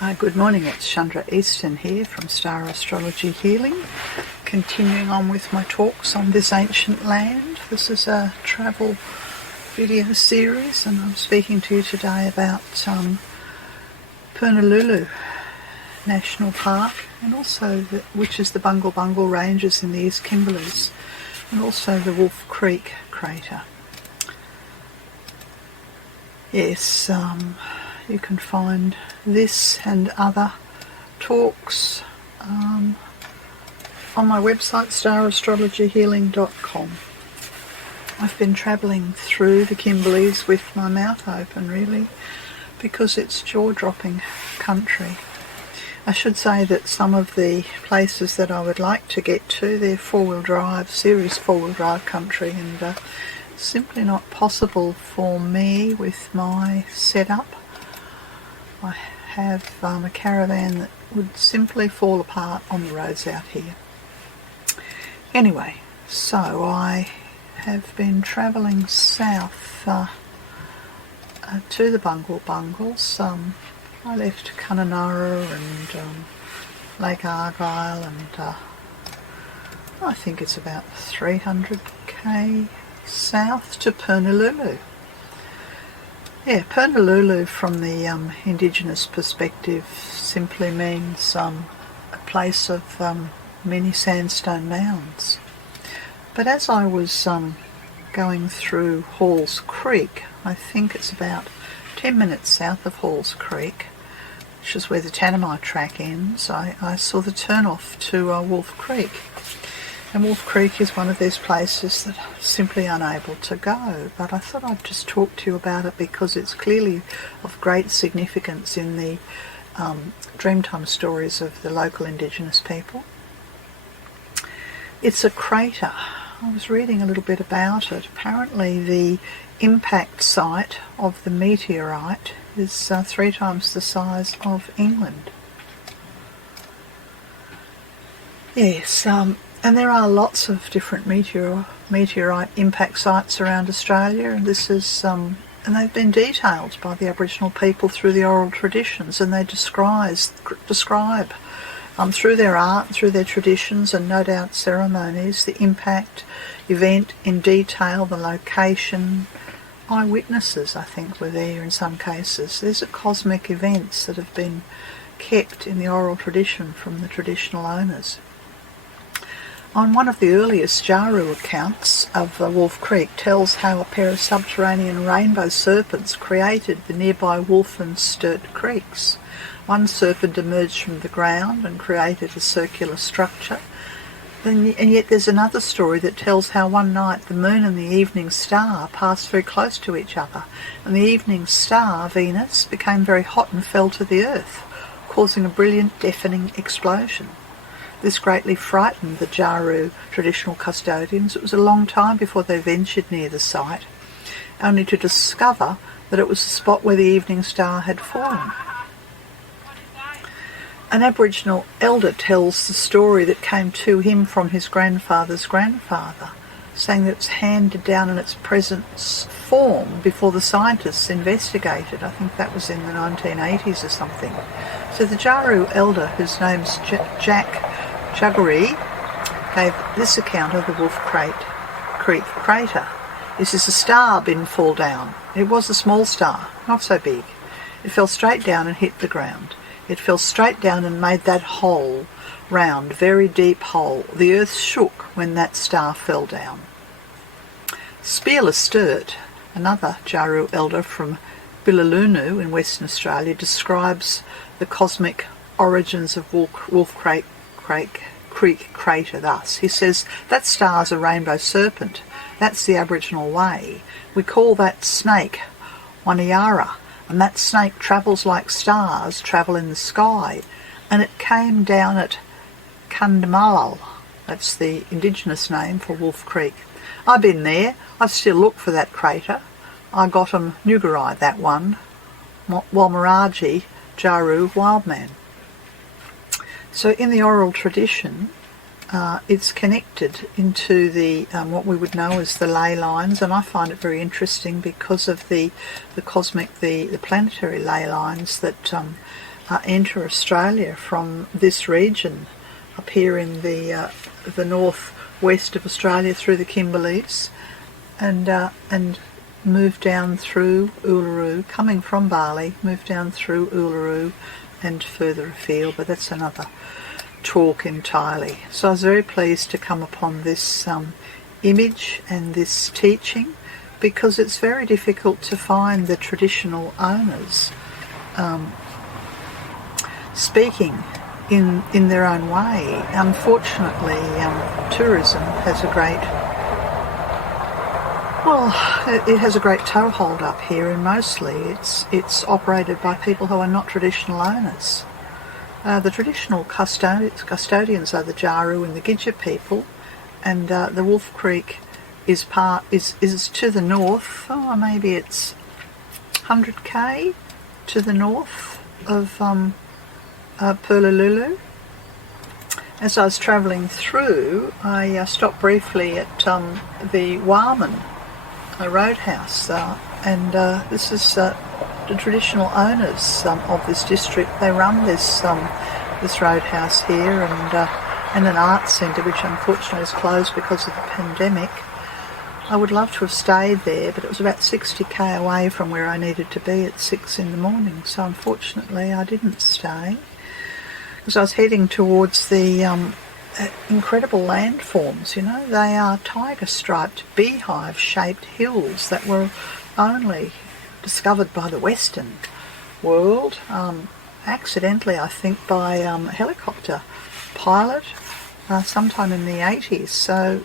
Good morning, it's Chandra Easton here from Star Astrology Healing, continuing on with my talks on this ancient land. This is a travel video series and I'm speaking to you today about Purnululu National Park, and also which is the Bungle Ranges in the East Kimberleys, and also the Wolfe Creek crater. Yes, you can find this and other talks on my website starastrologyhealing.com. I've been travelling through the Kimberleys with my mouth open, really, because it's jaw-dropping country. I should say that some of the places that I would like to get to, they're four-wheel drive, serious four-wheel drive country, and simply not possible for me with my setup. I have a caravan that would simply fall apart on the roads out here. Anyway, so I have been travelling south to the Bungles. I left Kununurra and Lake Argyle, and I think it's about 300k south to Purnululu. Yeah, Purnululu from the Indigenous perspective simply means a place of many sandstone mounds. But as I was going through Halls Creek, I think it's about 10 minutes south of Halls Creek, which is where the Tanami track ends, I saw the turn-off to Wolfe Creek. And Wolfe Creek is one of these places that I'm simply unable to go, but I thought I'd just talk to you about it because it's clearly of great significance in the Dreamtime stories of the local Indigenous people. It's a crater. I was reading a little bit about it. Apparently the impact site of the meteorite is 3 times the size of England. Yes, and there are lots of different meteorite impact sites around Australia, and this is and they've been detailed by the Aboriginal people through the oral traditions, and they describe through their art, through their traditions, and no doubt ceremonies, the impact event in detail, the location. Eyewitnesses, I think, were there in some cases. These are cosmic events that have been kept in the oral tradition from the traditional owners. On one of the earliest Jaru accounts of Wolfe Creek tells how a pair of subterranean rainbow serpents created the nearby Wolfe and Sturt creeks. One serpent emerged from the ground and created a circular structure. And yet there's another story that tells how one night the moon and the evening star passed very close to each other, and the evening star, Venus, became very hot and fell to the earth, causing a brilliant, deafening explosion. This greatly frightened the Jaru traditional custodians. It was a long time before they ventured near the site, only to discover that it was the spot where the evening star had fallen. An Aboriginal elder tells the story that came to him from his grandfather's grandfather, saying that it's handed down in its present form before the scientists investigated. I think that was in the 1980s or something. So the Jaru elder, whose name's Jaru, gave this account of the Wolfe Creek crater. This is a star bin fall down. It was a small star, not so big. It fell straight down and hit the ground. It fell straight down and made that hole, round, very deep hole. The earth shook when that star fell down. Spearless Sturt, another Jaru elder from Billaloonoo in Western Australia, describes the cosmic origins of Wolfe Creek crater thus. He says, that star's a rainbow serpent. That's the Aboriginal way. We call that snake Waniara. And that snake travels like stars travel in the sky. And it came down at Kundamalal. That's the Indigenous name for Wolfe Creek. I've been there. I still look for that crater. I got 'em Nugarai, that one. Walmaraji, Jaru, Wildman. So in the oral tradition, it's connected into the what we would know as the ley lines, and I find it very interesting because of the cosmic, the planetary ley lines that enter Australia from this region up here in the northwest of Australia through the Kimberleys, and move down through Uluru, coming from Bali, move down through Uluru and further afield, but that's another talk entirely. So I was very pleased to come upon this image and this teaching, because it's very difficult to find the traditional owners speaking in their own way. Unfortunately, tourism has a great, it has a great toehold up here, and mostly it's operated by people who are not traditional owners. The traditional custodians are the Jaru and the Gidja people, and the Wolfe Creek is to the north. Maybe it's 100k to the north of Purnululu. As I was travelling through, I stopped briefly at the Warman roadhouse, and this is the traditional owners of this district. They run this roadhouse here, and an arts centre, which unfortunately is closed because of the pandemic. I would love to have stayed there, but it was about 60k away from where I needed to be at 6 in the morning, so unfortunately I didn't stay, because I was heading towards the incredible landforms. They are tiger-striped, beehive-shaped hills that were only discovered by the Western world, accidentally, I think, by a helicopter pilot sometime in the 80s. So,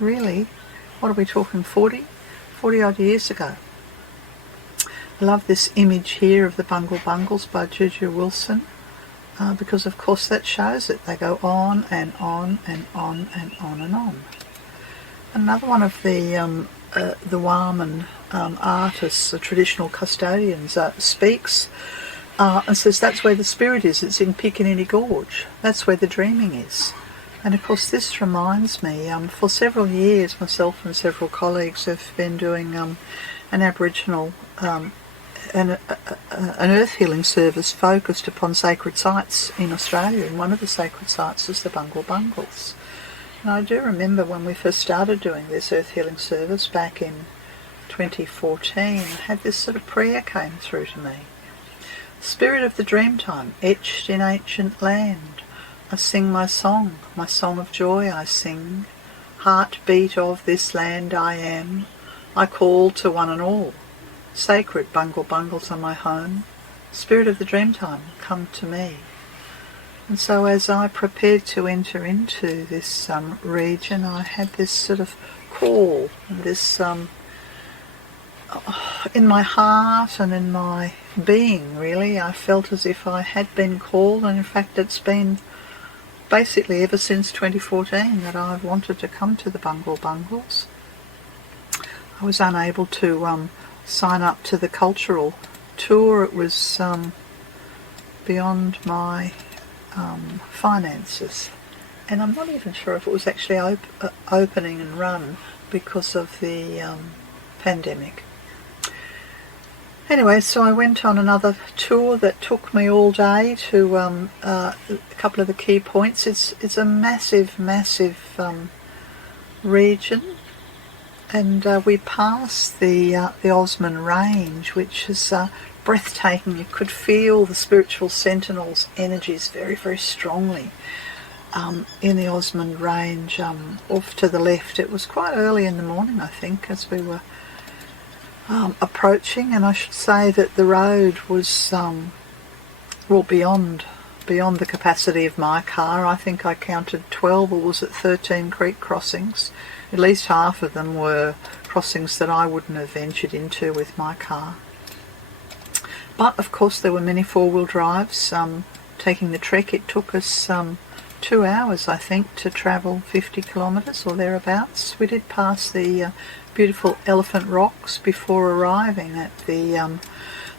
really, what are we talking, 40 odd years ago. I love this image here of the Bungle Bungles by Juju Wilson, because of course that shows it. They go on and on and on and on and on. Another one of the Warman artists, the traditional custodians, speaks and says that's where the spirit is. It's in Cathedral Gorge. That's where the dreaming is. And of course this reminds me, for several years myself and several colleagues have been doing an Aboriginal, an earth healing service focused upon sacred sites in Australia, and one of the sacred sites is the Bungle Bungles. And I do remember when we first started doing this earth healing service back in 2014, I had this sort of prayer came through to me. Spirit of the Dreamtime, etched in ancient land, I sing my song of joy I sing. Heartbeat of this land I am, I call to one and all. Sacred Bungle Bungles are my home, Spirit of the Dreamtime, come to me. And so as I prepared to enter into this region, I had this sort of call, this in my heart and in my being, really. I felt as if I had been called, and in fact it's been basically ever since 2014 that I've wanted to come to the Bungle Bungles. I was unable to sign up to the cultural tour. It was beyond my finances, and I'm not even sure if it was actually opening and run because of the pandemic. Anyway, so I went on another tour that took me all day to a couple of the key points. It's a massive region, and we passed the Osman Range, which is breathtaking. You could feel the spiritual sentinels' energies very, very strongly in the Osman Range. Off to the left, it was quite early in the morning, I think, as we were approaching, and I should say that the road was beyond the capacity of my car. I think I counted 12, or was it 13 creek crossings. At least half of them were crossings that I wouldn't have ventured into with my car. But of course there were many four-wheel drives taking the trek. It took us 2 hours, I think, to travel 50 kilometres or thereabouts. We did pass the beautiful Elephant Rocks before arriving at the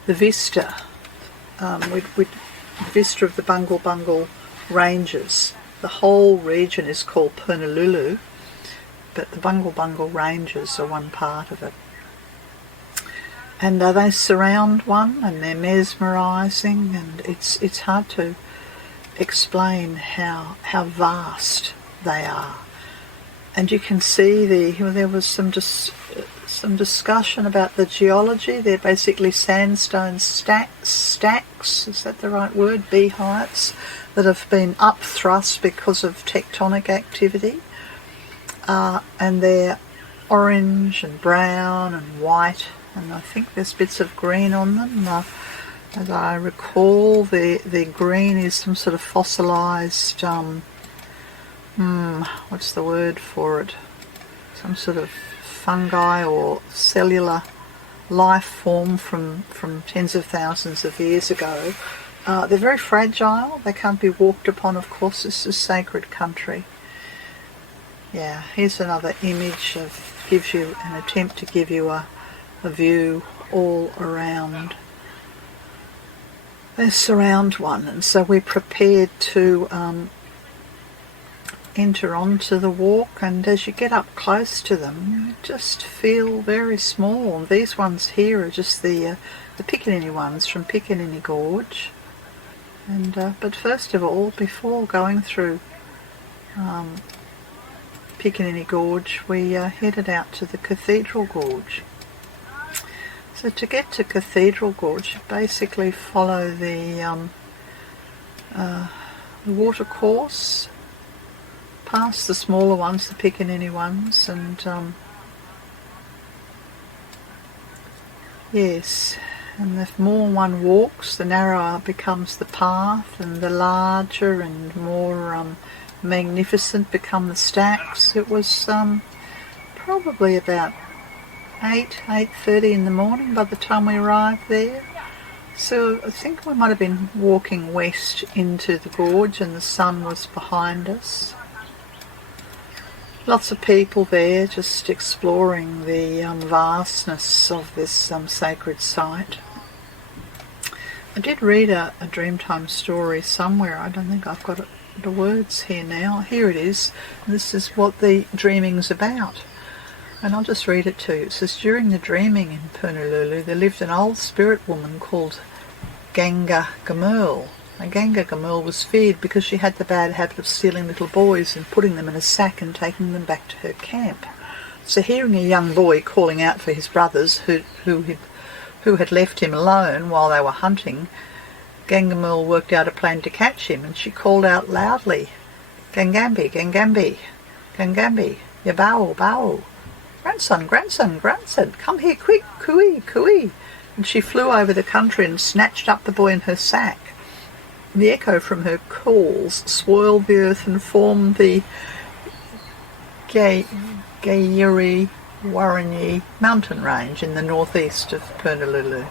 vista. Vista of the Bungle Ranges. The whole region is called Purnululu, but the Bungle Ranges are one part of it. And they surround one, and they're mesmerising, and it's hard to explain how vast they are. And you can see there was some discussion about the geology. They're basically sandstone stacks, is that the right word? Beehives that have been upthrust because of tectonic activity. And they're orange and brown and white, and I think there's bits of green on them. As I recall, the green is some sort of fossilised, what's the word for it? Some sort of fungi or cellular life form from tens of thousands of years ago. They're very fragile. They can't be walked upon, of course. This is sacred country. Yeah, here's another image gives you an attempt to give you a view all around. They surround one, and so we're prepared to enter onto the walk, and as you get up close to them, you just feel very small. And these ones here are just the Piccaninny ones from Piccaninny Gorge. And but first of all, before going through Piccaninny Gorge, we headed out to the Cathedral Gorge. So to get to Cathedral Gorge, you basically follow the water course, past the smaller ones, the Piccaninny ones, and yes, and the more one walks, the narrower becomes the path, and the larger and more magnificent become the stacks. It was probably about 8:30 in the morning by the time we arrived there. So I think we might have been walking west into the gorge, and the sun was behind us. Lots of people there just exploring the vastness of this sacred site. I did read a Dreamtime story somewhere. I don't think I've got the words here now. Here it is. This is what the dreaming's about. And I'll just read it to you. It says, during the dreaming in Purnululu, there lived an old spirit woman called Ganga Gamurl. And Ganga Gamurl was feared because she had the bad habit of stealing little boys and putting them in a sack and taking them back to her camp. So hearing a young boy calling out for his brothers who had left him alone while they were hunting, Gangamurl worked out a plan to catch him, and she called out loudly, Gangambi, Gangambi, Gangambi, Yabao, Bao. Grandson, grandson, grandson, come here quick, cooey, cooey. And she flew over the country and snatched up the boy in her sack. The echo from her calls swirled the earth and formed the Gayeri Warranyi mountain range in the northeast of Purnululu.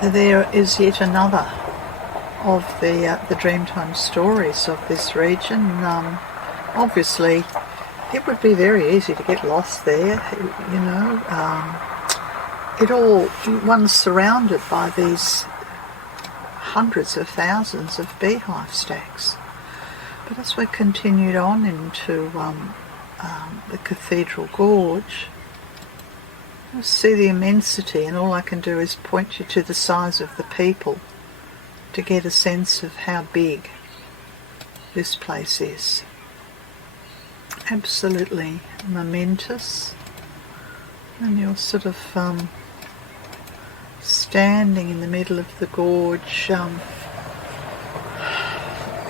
So there is yet another of the Dreamtime stories of this region. Obviously, it would be very easy to get lost there, you know. One's surrounded by these hundreds of thousands of beehive stacks. But as we continued on into the Cathedral Gorge, you see the immensity, and all I can do is point you to the size of the people to get a sense of how big this place is. Absolutely momentous, and you're sort of standing in the middle of the gorge. You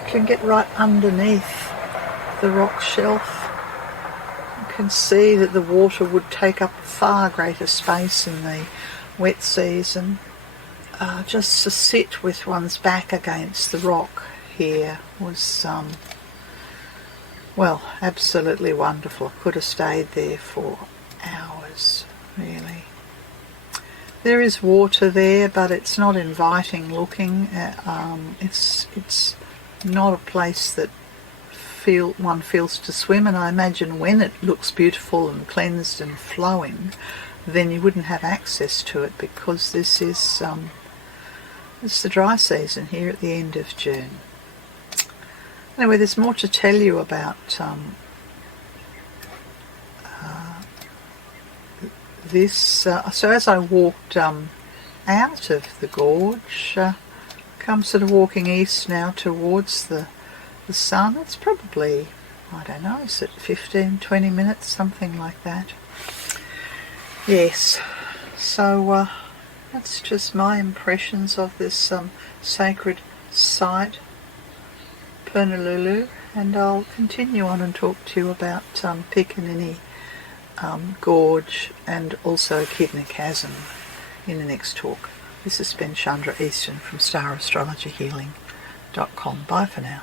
can get right underneath the rock shelf. You can see that the water would take up far greater space in the wet season. Just to sit with one's back against the rock here was well, absolutely wonderful. I could have stayed there for hours, really. There is water there, but it's not inviting looking. It's not a place that one feels to swim, and I imagine when it looks beautiful and cleansed and flowing, then you wouldn't have access to it, because this is it's the dry season here at the end of June. Anyway, there's more to tell you about this. So as I walked out of the gorge, come sort of walking east now towards the sun. It's probably, I don't know, is it 15, 20 minutes, something like that. Yes, so that's just my impressions of this sacred site, Purnululu, and I'll continue on and talk to you about Pikanini Gorge and also Echidna Chasm in the next talk. This has been Chandra Easton from StarAstrologyHealing.com. Bye for now.